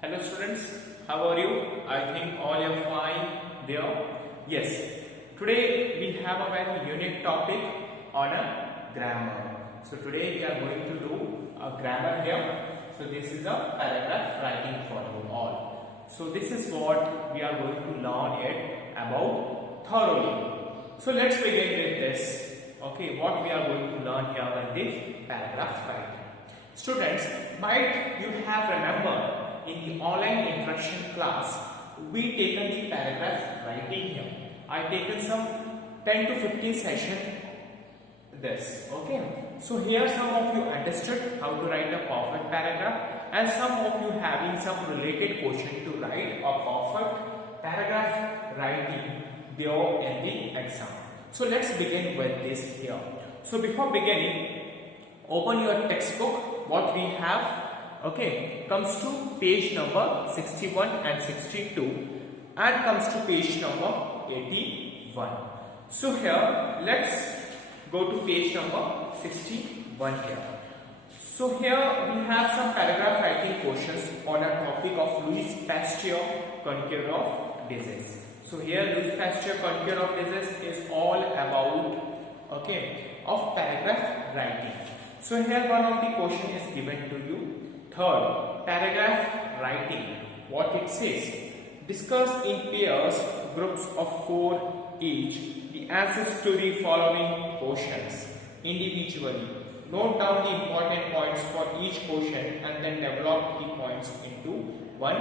Hello students, how are you? I think all are fine there. Yes, today we have a very unique topic on a grammar. So today we are going to do a grammar here. So this is a paragraph writing for you all. So this is what we are going to learn it about thoroughly. So let's begin with this. Okay, what we are going to learn here in this paragraph writing. Students, might you have remembered in the online introduction class, we taken the paragraph writing here. I taken some 10 to 15 session this. Okay. So here some of you understood how to write a perfect paragraph and some of you having some related question to write a perfect paragraph writing there in the exam. So let's begin with this here. So before beginning, open your textbook. What we have, okay, comes to page number 61 and 62 and comes to page number 81. So here let's go to page number 61 here. So here we have some paragraph writing questions on a topic of Louis Pasteur, Conqueror of Disease. So here Louis Pasteur, Conqueror of Disease is all about, okay, of paragraph writing. So here one of the question is given to you. Third, paragraph writing. What it says. Discuss in pairs, groups of 4 each, the answers to the following questions individually. Note down the important points for each question and then develop the points into one,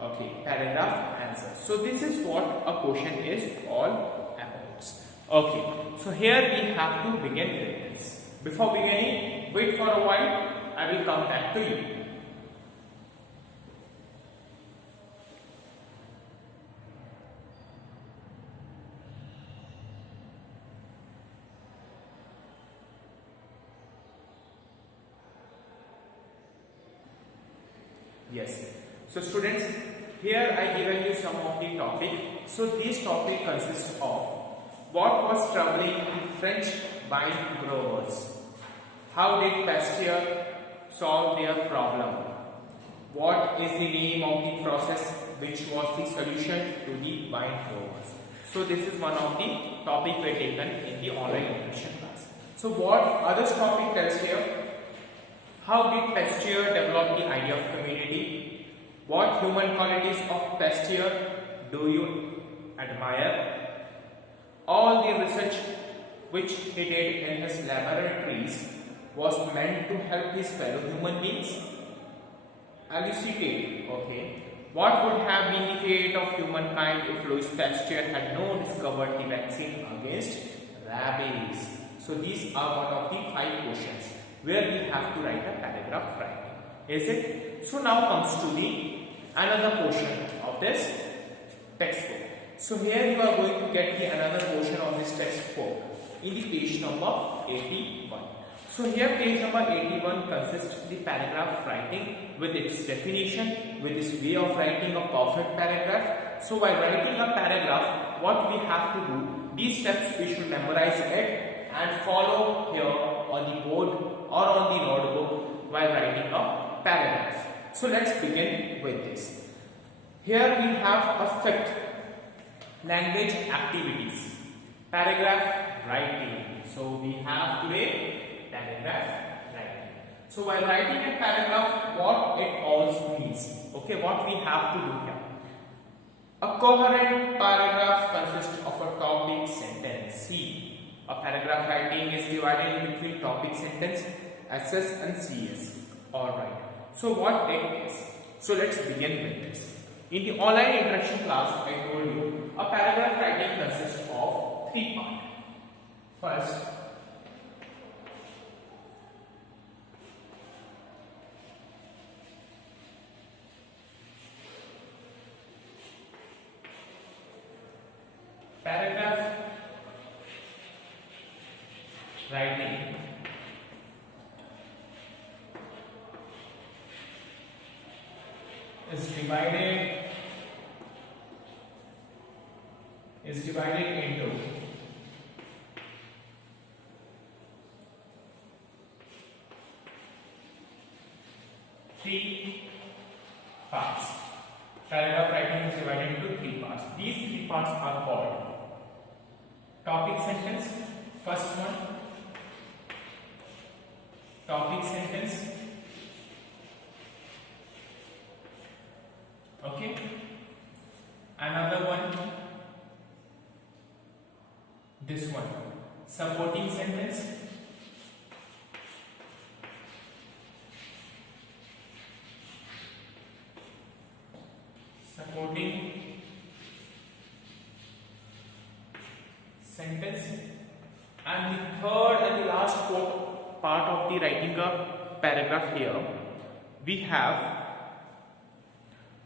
okay, paragraph answer. So this is what a question is all about. Okay, so here we have to begin with this. Before beginning, wait for a while, I will come back to you. Yes, so students, here I given you some of the topic. So this topic consists of what was troubling the French wine growers. How did Pasteur solve their problem? What is the name of the process which was the solution to the wine growers? So this is one of the topic we taken in the online introduction class. So what other topic tells here? How did Pasteur develop the idea of community? What human qualities of Pasteur do you admire? All the research which he did in his laboratories was meant to help his fellow human beings. Elucidate, okay. What would have been the fate of humankind if Louis Pasteur had not discovered the vaccine against rabies? So these are one of the 5 questions where we have to write a paragraph writing. Is it? So now comes to the another portion of this textbook. So here you are going to get the another portion of this textbook in the page number 81. So here page number 81 consists the paragraph writing with its definition, with its way of writing a perfect paragraph. So while writing a paragraph, what we have to do, these steps we should memorize it and follow here on the board or on the notebook while writing a paragraph. So let's begin with this. Here we have affect language activities, paragraph writing. So we have today paragraph writing. So while writing a paragraph, what it also means, okay, what we have to do here. A coherent paragraph consists of a topic, sentence. See, a paragraph writing is divided between topic, sentence, SS and CS. Alright. So what it is? So let's begin with this. In the online introduction class, I told you a paragraph writing consists of 3 parts. First, paragraph writing is divided into 3 parts. Paragraph writing is divided into 3 parts. These 3 parts are called topic sentence, first one, topic sentence, okay, another one, this one, supporting sentence, supporting sentence, and the third and the last part of the writing a paragraph here we have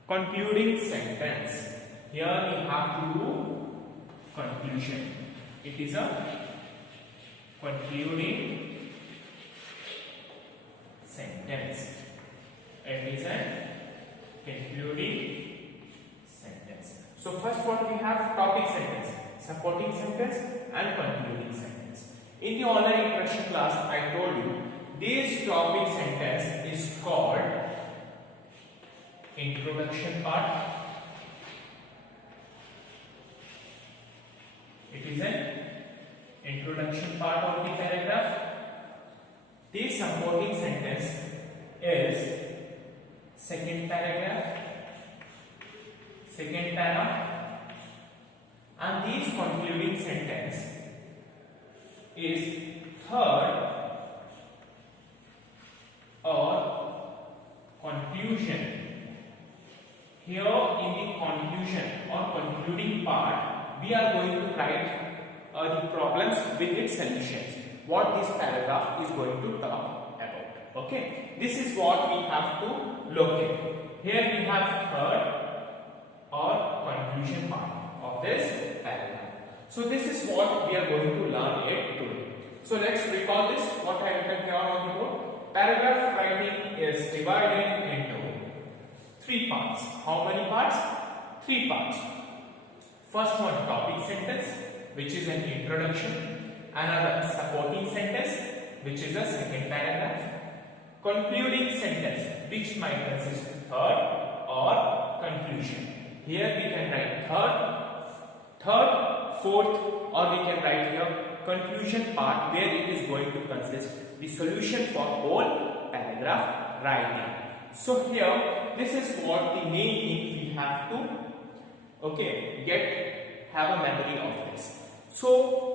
concluding sentence. Here we have to do conclusion. It is a concluding sentence. It is a concluding sentence. So first what we have, topic sentence, supporting sentence and concluding sentence. In the online introduction class I told you this topic sentence is called introduction part. It is an introduction part of the paragraph. This supporting sentence is second paragraph, second para, and this concluding sentence is third or conclusion. Here in the conclusion or concluding part we are going to write the problems with its solutions, what this paragraph is going to talk about. Okay, this is what we have to locate. Here we have third or conclusion part of this paragraph. So this is what we are going to learn it today. So let's recall this, what I written here on the board. Paragraph writing is divided into 3 parts. How many parts? 3 parts. First one, topic sentence, which is an introduction. Another, supporting sentence, which is a second paragraph. Concluding sentence, which might consist third or conclusion. Here we can write third, fourth, or we can write here conclusion part, where it is going to consist the solution for whole paragraph writing. So here, this is what the main thing we have to have a memory of this. So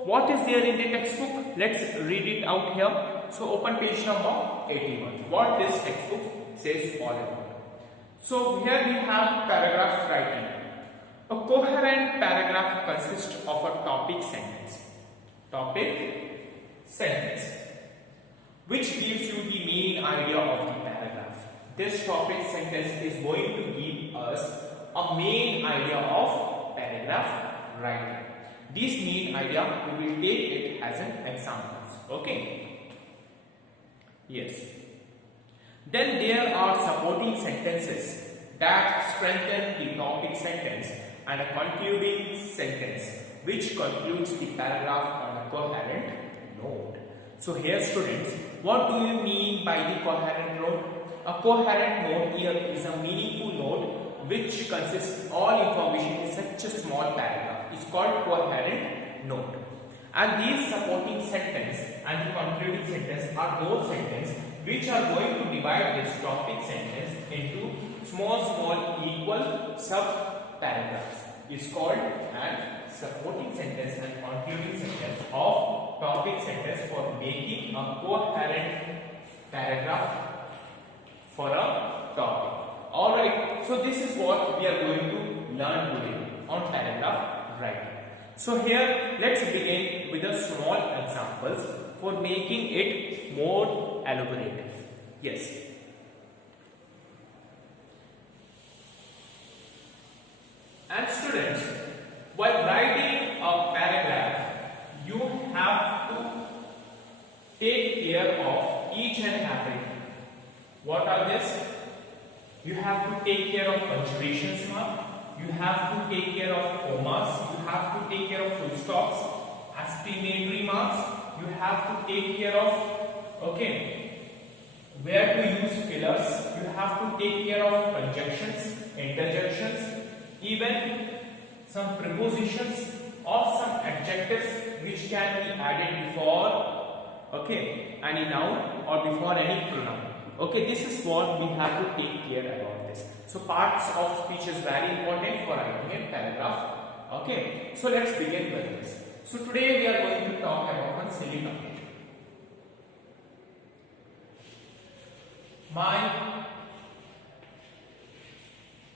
what is there in the textbook? Let's read it out here. So open page number 81. What this textbook says all about. So here we have paragraph writing. A coherent paragraph consists of a topic sentence, which gives you the main idea of the paragraph. This topic sentence is going to give us a main idea of paragraph writing. This main idea we will take it as an examples. Okay. Yes. Then there are supporting sentences that strengthen the topic sentence and a concluding sentence which concludes the paragraph on a coherent note. So here students, what do you mean by the coherent note? A coherent note here is a meaningful note which consists all information in such a small paragraph. It's called coherent note. And these supporting sentence and the concluding sentence are those sentences which are going to divide this topic sentence into small equal sub paragraphs. It's called an supporting sentence and concluding sentence of topic sentence for making a coherent paragraph for a topic. Alright, so this is what we are going to learn today on paragraph writing. So here let's begin with a small examples for making it more elaborative. Yes. And students, while writing a paragraph, you have to take care of each and everything. What are this? You have to take care of punctuation mark. You have to take care of commas. You have to take care of full stops, exclamatory marks. You have to take care of where to use fillers, you have to take care of conjunctions, interjections, even some prepositions or some adjectives which can be added before, okay, any noun or before any pronoun. Okay, this is what we have to take care about this. So parts of speech is very important for writing a paragraph. Okay, so let's begin with this. So today we are going to talk about one silly topic. My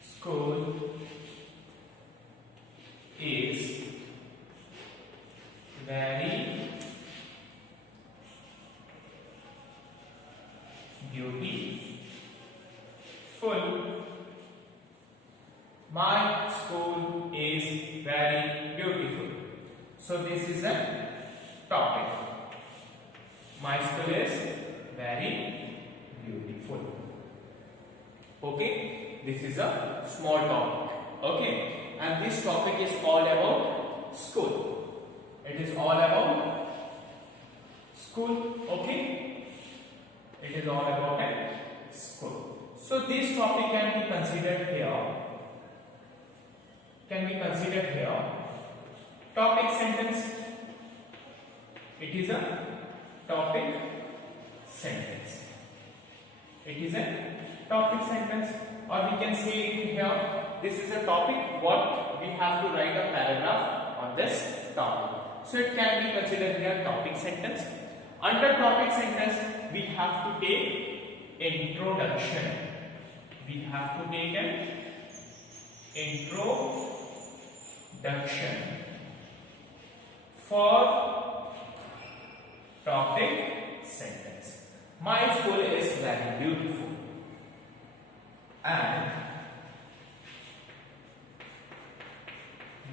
school is very beautiful. My school is very beautiful. So this is a topic. My school is very beautiful. Okay, this is a small topic. Okay, and this topic is all about school. It is all about school. Okay, it is all about a school. So this topic can be considered here. Topic sentence. It is a topic sentence. It is a topic sentence, or we can say it here. This is a topic. What we have to write a paragraph on this topic. So it can be considered here topic sentence. Under topic sentence, we have to take introduction. We have to take an introduction for topic sentence. My school is very beautiful, and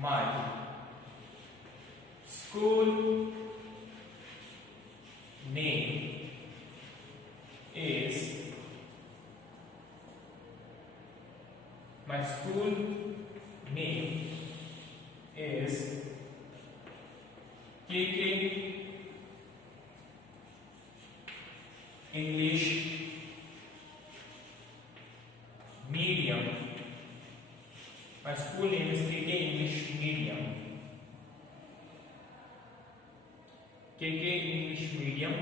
my school name is KK English Medium. My school name is KK English Medium. KK English Medium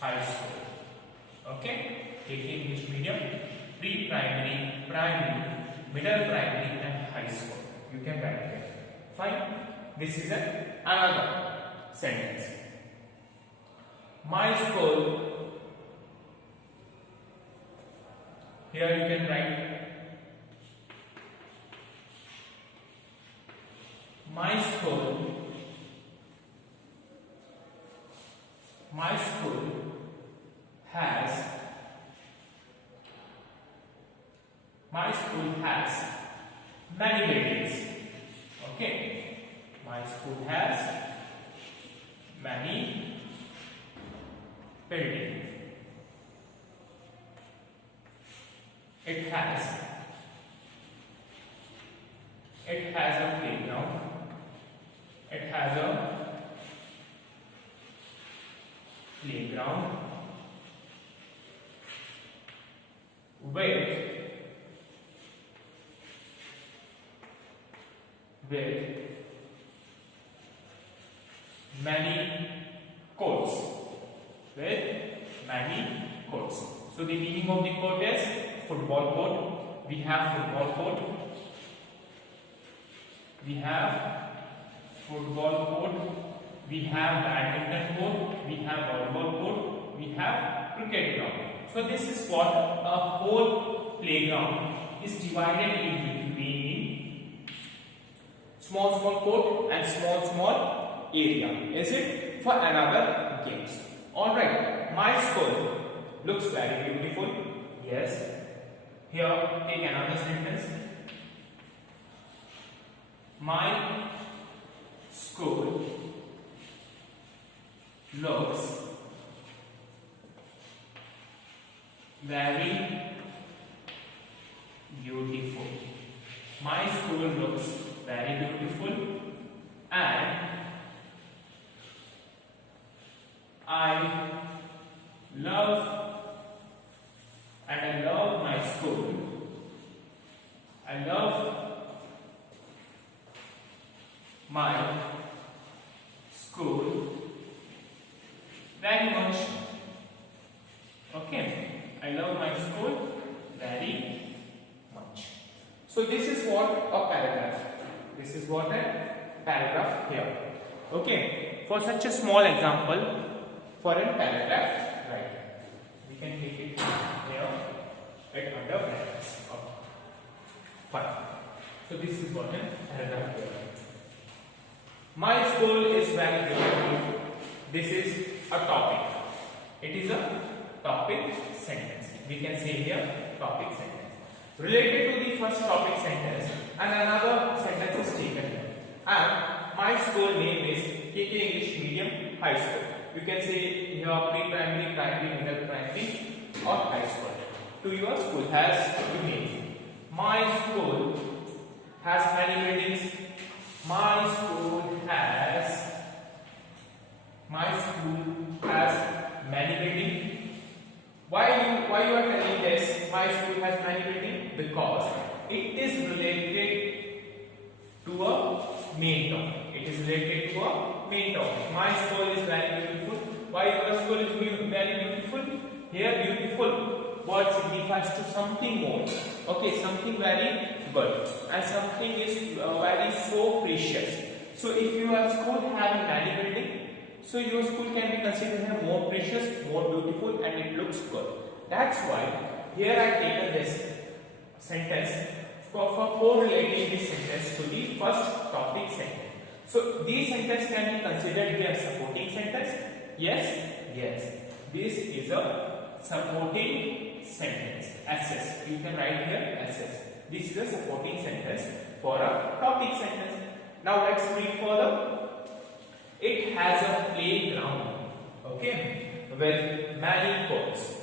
High School. Okay, KK English Medium pre-primary, primary, middle primary and high school. You can write here. Fine. This is another sentence. My school. Here you can write my school has many buildings. Okay, my school has many buildings. It has a playground. It has a playground with many courts. So the meaning of the court is football court. We have football court. We have badminton court. We have volleyball court. We have cricket ground. So this is what a whole playground is divided into between small court and small area. Is it for another games? All right. My school looks very beautiful. Yes. Here, take another sentence. My school looks very beautiful. My school looks very beautiful, and I very much. Okay, I love my school very much. So this is what a paragraph. This is what a paragraph here. Okay, for such a small example, for a paragraph, right? We can take it here at under brackets. Okay. Fine. So this is what a paragraph here. My school is very beautiful. This is a topic. It is a topic sentence. We can say here topic sentence. Related to the first topic sentence, and another sentence is taken here. And my school name is KK English Medium High School. You can say here pre-primary, primary, middle primary, or high school. To your school has two names. My school has many buildings. My school has many buildings. Why you are telling this? My school has many buildings because it is related to a main topic. It is related to a main topic. My school is very beautiful. Why your school is very beautiful? Here beautiful word signifies to something more. Okay, something very good, and something is very so precious. So if your school having many buildings, so your school can be considered more precious, more beautiful, and it looks good. That's why here I taken this sentence for correlating this sentence to the first topic sentence. So these sentence can be considered here supporting sentence. Yes, yes. This is a supporting sentence. SS. You can write here SS. This is a supporting sentence for a topic sentence. Now let's read further. It has a playground, okay, with many courts,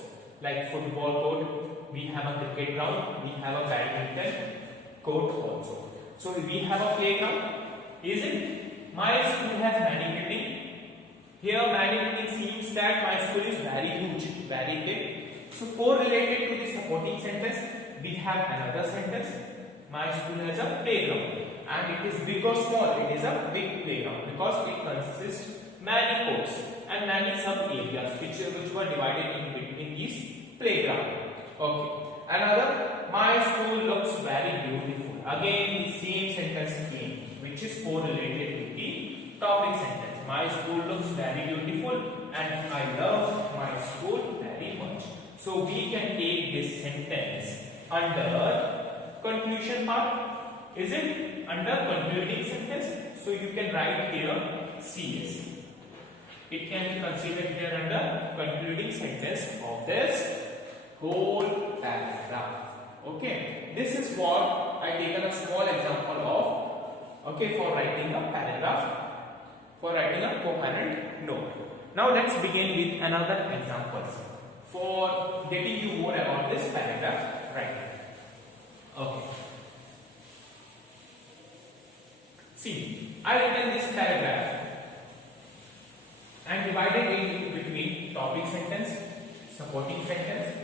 like football court. We have a cricket ground. We have a badminton court also. So we have a playground. Is it? My school has many buildings. Here, many buildings seems that my school is very huge, very big. So correlated to the supporting sentence, we have another sentence. My school has a playground. And it is big or small, it is a big playground because it consists many courts and many sub areas which were divided in between these playground. Okay. Another, my school looks very beautiful. Again, the same sentence came, which is correlated with the topic sentence. My school looks very beautiful and I love my school very much. So we can take this sentence under conclusion part. Is it under concluding sentence? So you can write here CS. It can be considered here under concluding sentence of this whole paragraph. Okay, this is what I taken a small example of. Okay, for writing a paragraph, for writing a coherent note. Now let's begin with another example for getting you more about this paragraph. Right. Okay. See, I written this paragraph and divided it between topic sentence, supporting sentence,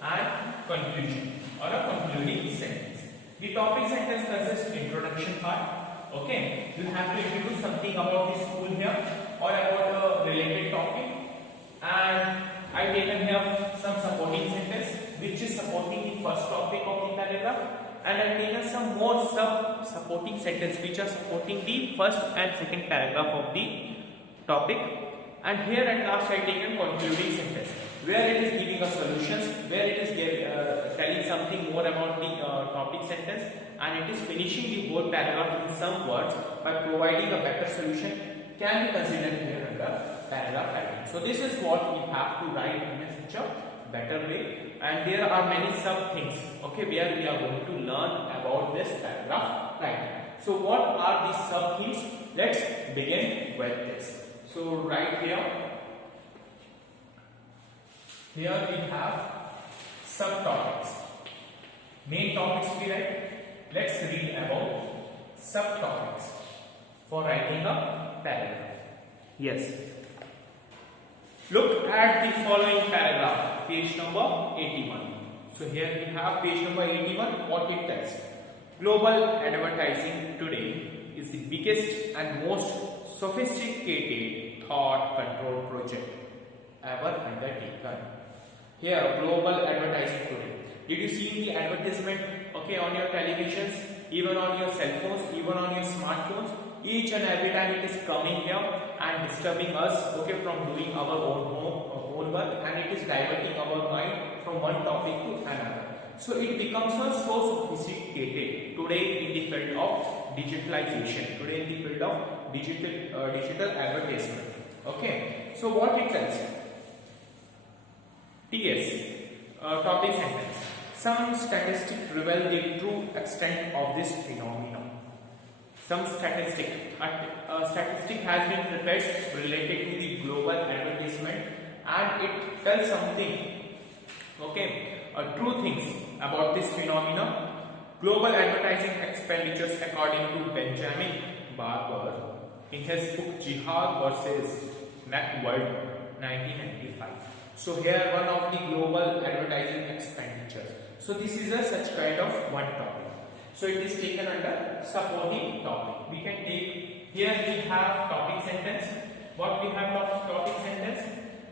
and conclusion or a concluding sentence. The topic sentence consists introduction part. Okay, you have to introduce something about the school here or about a related topic, and I taken here some supporting sentence which is supporting the first topic of the paragraph. And I have taken some more supporting sentence which are supporting the first and second paragraph of the topic. And here at last I have taken concluding sentence where it is giving us solutions, where it is telling something more about the topic sentence, and it is finishing the whole paragraph in some words by providing a better solution. Can be considered here under paragraph writing. So this is what we have to write in such a better way, and there are many sub things, okay, where we are going to learn about this paragraph writing. So what are these sub things? Let's begin with this. So right here we have subtopics. Main topics we write. Let's read about subtopics for writing a paragraph. Yes. Look at the following paragraph, page number 81. So here we have page number 81, what it tells. Global advertising today is the biggest and most sophisticated thought control project Here, global advertising today. Did you see the advertisement, okay, on your televisions, even on your cell phones, even on your smartphones? Each and every time it is coming here and disturbing us, okay, from doing our own work, and it is diverting our mind from one topic to another. So it becomes so sophisticated today in the field of digitalization, today in the field of digital advertisement. Okay, so what it tells you? TS, topic sentence. Some statistics reveal the true extent of this phenomenon. Some statistic has been prepared related to the global advertisement, and it tells something, okay, true things about this phenomenon. Global advertising expenditures, according to Benjamin Barber in his book Jihad versus Macworld 1995. So here one of the global advertising expenditures. So this is a such kind of one topic. So it is taken under supporting topic. We can take, here we have topic sentence. What we have topic sentence?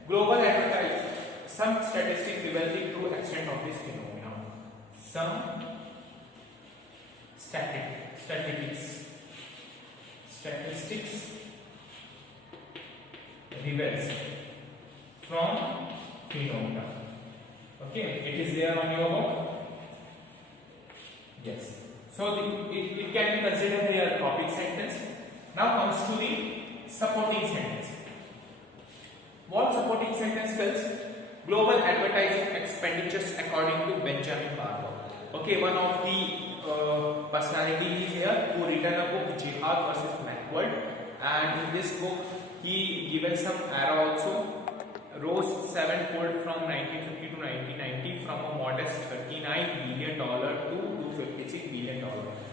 Global advertising. Some statistics reveal the true extent of this phenomenon. Some statistics reveals from phenomena. Okay, it is there on your book. Yes. So it can be considered here topic sentence. Now comes to the supporting sentence. What supporting sentence tells? Global advertising expenditures according to Benjamin Barber. Okay, one of the personalities here who written a book Jihad versus Macworld, and in this book he given some era also. Rose sevenfold from 1950 to 1990 from a modest $39 billion to $256 billion.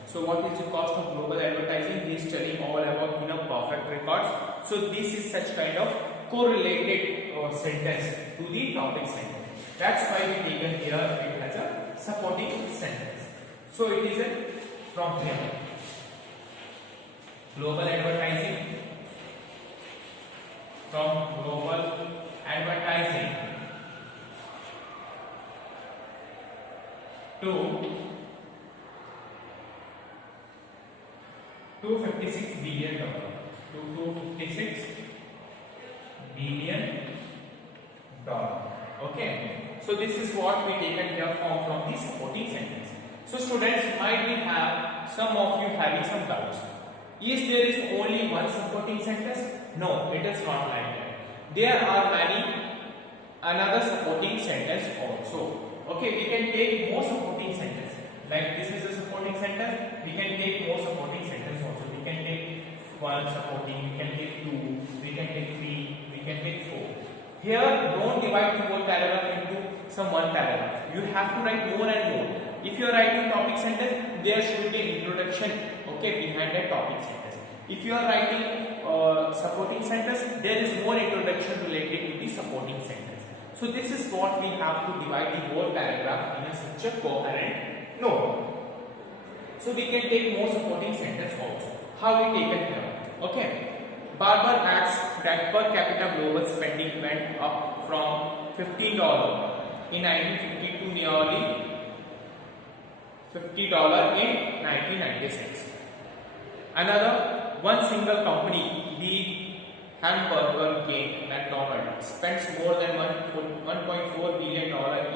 So what is the cost of global advertising? He is telling all about perfect records. So this is such kind of correlated sentence to the topic sentence. That's why we taken here it as a supporting sentence. So it is from here. Global advertising, from global advertising to $256 billion. To $256 billion. Okay. So this is what we taken here from the supporting sentence. So students, might we have some of you having some doubts. Is there is only one supporting sentence? No, it is not like that. There are many another supporting sentence also. Okay, we can take more supporting sentence. Like this is a supporting sentence, we can take more supporting sentence also. We can take one supporting, we can take two, we can take three, we can take four. Here, don't divide the whole paragraph into some one paragraph. You have to write more and more. If you are writing topic sentence, there should be an introduction, okay, behind that topic sentence. If you are writing supporting sentence, there is more introduction related to the supporting sentence. So this is what we have to divide the whole paragraph in such a coherent note. So we can take more supporting sentence also. How we take it here? Okay. Barber adds that per capita global spending went up from $15 in 1950 to nearly $50 in 1996. Another one single company, the hamburger chain McDonald's, spends more than $1.4 billion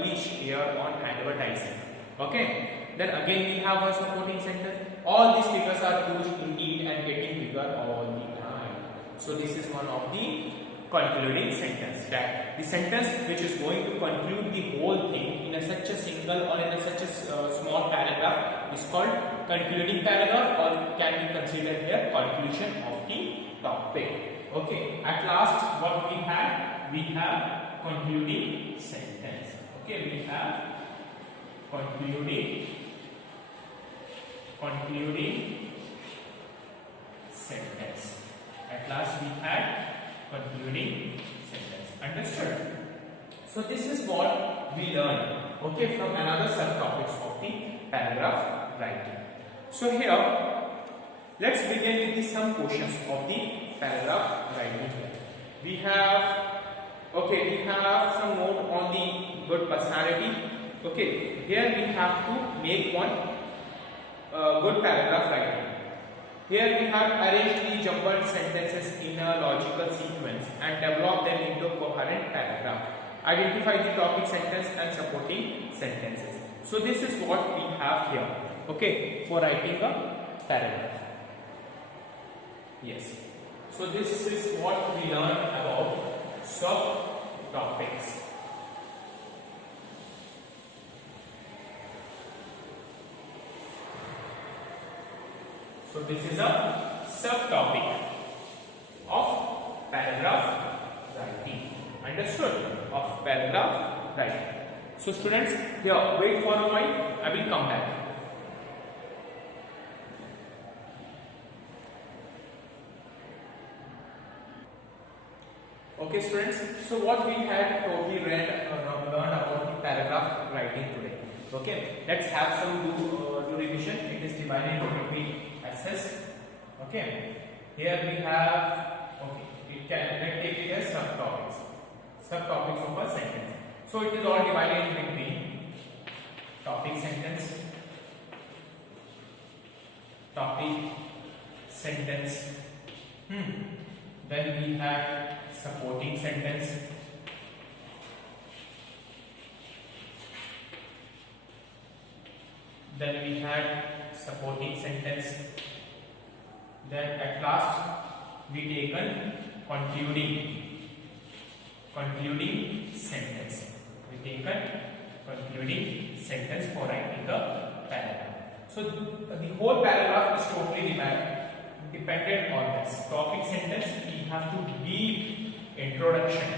each year on advertising. Okay. Then again we have a supporting sentence. All these figures are huge indeed and getting bigger all the time. So this is one of the concluding sentence, that the sentence which is going to conclude the whole thing in such a single or in such a small paragraph is called concluding paragraph, or can be considered here conclusion of the topic. Okay, at last what we have concluding sentence. Okay, we have concluding sentence. At last we had concluding sentence. Understood? So this is what we learn, okay, from another subtopics of the paragraph writing. So here, let's begin with some questions of the paragraph writing. We have Okay, we have some note on the good personality. Okay, here we have to make one good paragraph writing. Here we have arranged the jumbled sentences in a logical sequence and develop them into a coherent paragraph. Identify the topic sentence and supporting sentences. So this is what we have here. Okay, for writing a paragraph. Yes. So this is what we learn about subtopics. So this is a subtopic of paragraph writing. Understood? Of paragraph writing. So students, here wait for a while. I will come back. Okay students, so what we had totally learned about the paragraph writing today. Okay, let's have some do revision. It is divided into between SS. Okay, here we have, okay, it can, let's take it as subtopics of a sentence. So it is all divided in between topic sentence, then we have supporting sentence, then we had supporting sentence, then at last we taken concluding sentence. We taken concluding sentence for writing a paragraph. So the whole paragraph is totally dependent on this topic sentence. We have to give introduction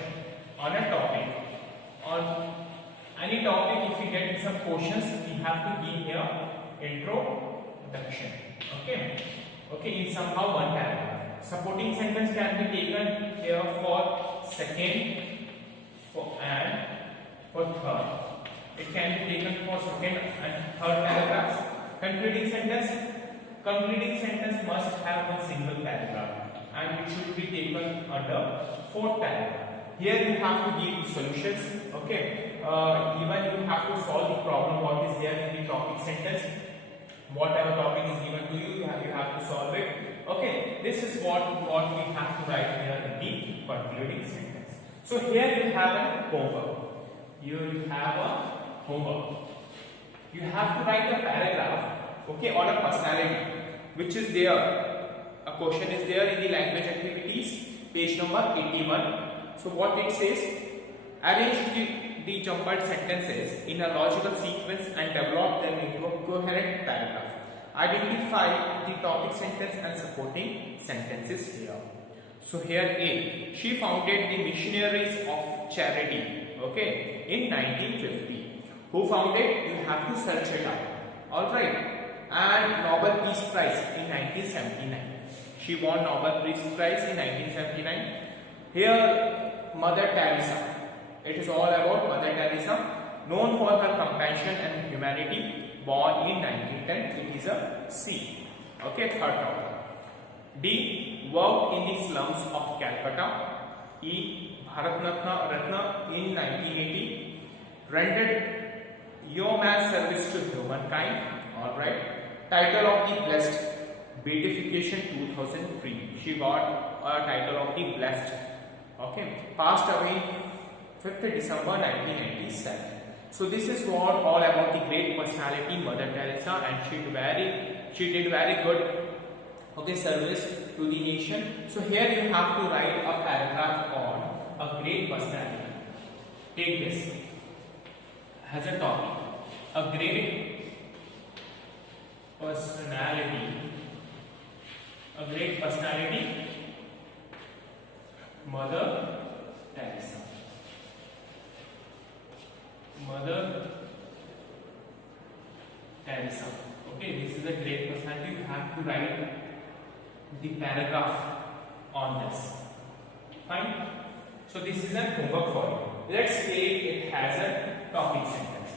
on a topic. On any topic, if we get some questions, we have to give here introduction. Okay, in somehow one paragraph. Supporting sentence can be taken here for second and for third. It can be taken for second and third paragraphs. Concluding sentence must have one single paragraph and it should be taken under fourth paragraph. Here you have to give solutions. Okay, even you have to solve the problem what is there in the topic sentence. Whatever topic is given to you, you have to solve it. Okay, this is what we have to write here in the concluding sentence. So here you have a homework. You have a homework. You have to write a paragraph, okay, on a personality, which is there. A question is there in the language activities, page number 81. So what it says, arrange the jumbled sentences in a logical sequence and develop them into a coherent paragraph. Identify the topic sentence and supporting sentences here. So here A, she founded the Missionaries of Charity, okay, in 1950. Who founded? You have to search it out. Alright. And Nobel Peace Prize in 1979. She won Nobel Peace Prize in 1979. Here Mother Teresa. It is all about Mother Teresa, known for her compassion and humanity, born in 1910. It is a C. Okay, third topic. D, worked in the slums of Calcutta. E, Bharat Ratna in 1980. Rendered yeoman service to humankind. Alright. Title of the Blessed. Beatification 2003. She got a title of the Blessed. Okay. Passed away 5th December 1997. So this is what all about the great personality Mother Teresa, and she did very good, okay, service to the nation. So here you have to write a paragraph on a great personality. Take this as a topic. A great personality. A great personality, Mother Teresa. Mother Teresa. Okay, this is a great personality. You have to write the paragraph on this. Fine. So this is a homework for you. Let's take it as a topic sentence.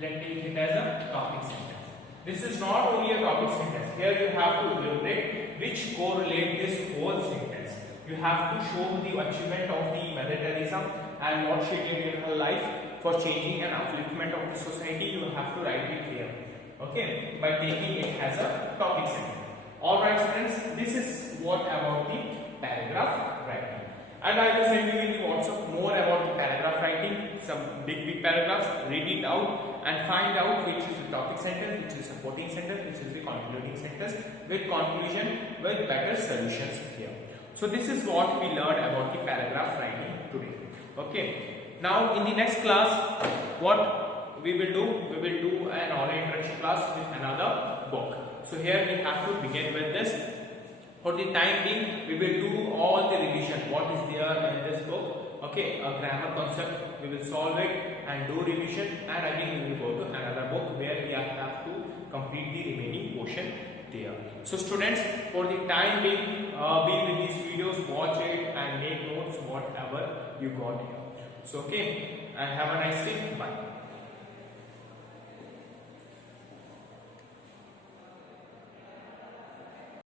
Let's take it as a topic sentence. This is not only a topic sentence. Here you have to elaborate which correlate this whole sentence. You have to show the achievement of the Mother Teresa and what she did in her life for changing and upliftment of the society. You have to write it here, okay, by taking it as a topic sentence. Alright students, this is what about the paragraph writing. And I will send you in the WhatsApp more about the paragraph writing, some big paragraphs, read it out and find out which is the topic sentence, which is the supporting sentence, which is the concluding sentence, with conclusion, with better solutions here. So this is what we learned about the paragraph writing today. Okay. Now in the next class, what we will do an online introduction class with another book. So here we have to begin with this. For the time being, we will do all the revision. What is there in this book? Okay, a grammar concept. We will solve it and do revision. And again, we will go to another book where we have to complete the remaining portion there. So students, for the time being, be with these videos, watch it and make notes whatever you got here. So okay, and have a nice day. Bye.